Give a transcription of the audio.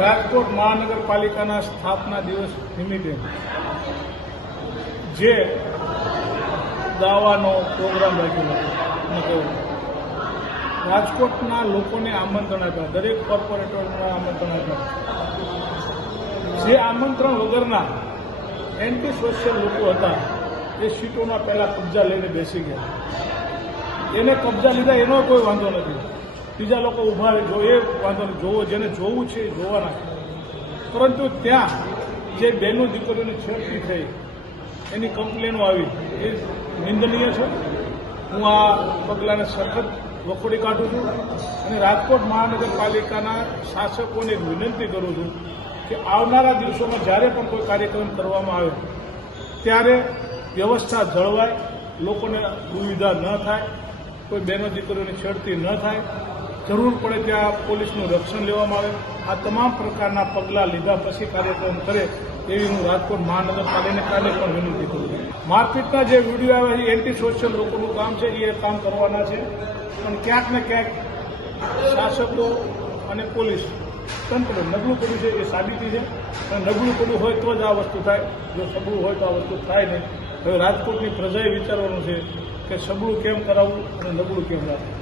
રાજકોટ મહાનગરપાલિકાના સ્થાપના દિવસ નિમિત્તે જે દાવાનો પ્રોગ્રામ રાખ્યો હતો, રાજકોટના લોકોને આમંત્રણ આપ્યા, દરેક કોર્પોરેટરોને આમંત્રણ આપ્યા. જે આમંત્રણ વગરના એન્ટી સોશિયલ લોકો હતા એ સીટોના પહેલા કબજા લઈને બેસી ગયા. એને કબજા લીધા એનો કોઈ વાંધો નથી, બીજા લોકો ઉભા રહે જો એ વાંધો નહીં, જોવો જેને જોવું છે એ જોવાના. પરંતુ ત્યાં જે બહેનો દીકરીઓની છેડતી થઈ એની કમ્પ્લેનો આવી એ નિંદનીય છે. હું આ પગલાંને સખત વખોડી કાઢું છું અને રાજકોટ મહાનગરપાલિકાના શાસકોને વિનંતી કરું છું કે આવનારા દિવસોમાં જ્યારે પણ કોઈ કાર્યક્રમ કરવામાં આવે ત્યારે વ્યવસ્થા જળવાય, લોકોને દુવિધા ન થાય, કોઈ બહેનો દીકરીઓની છેડતી ન થાય, જરૂર પડે ત્યાં પોલીસનું રક્ષણ લેવામાં આવે. આ તમામ પ્રકારના પગલાં લીધા પછી કાર્યક્રમ કરે એવી હું રાજકોટ મહાનગરપાલિકાને પણ વિનંતી કરું છું. મારપીટના જે વિડીયો આવ્યા છે એન્ટી સોશિયલ લોકોનું કામ છે, એ કામ કરવાના છે, પણ ક્યાંક ને ક્યાંક શાસકો અને પોલીસ તંત્ર નબળું પડ્યું છે એ સાબિતી છે. અને નબળું પડ્યું હોય તો જ આ વસ્તુ થાય, જો સબળું હોય તો આ વસ્તુ થાય નહીં. હવે રાજકોટની પ્રજાએ વિચારવાનું છે કે સબળું કેમ કરાવવું અને નબળું કેમ રાખવું.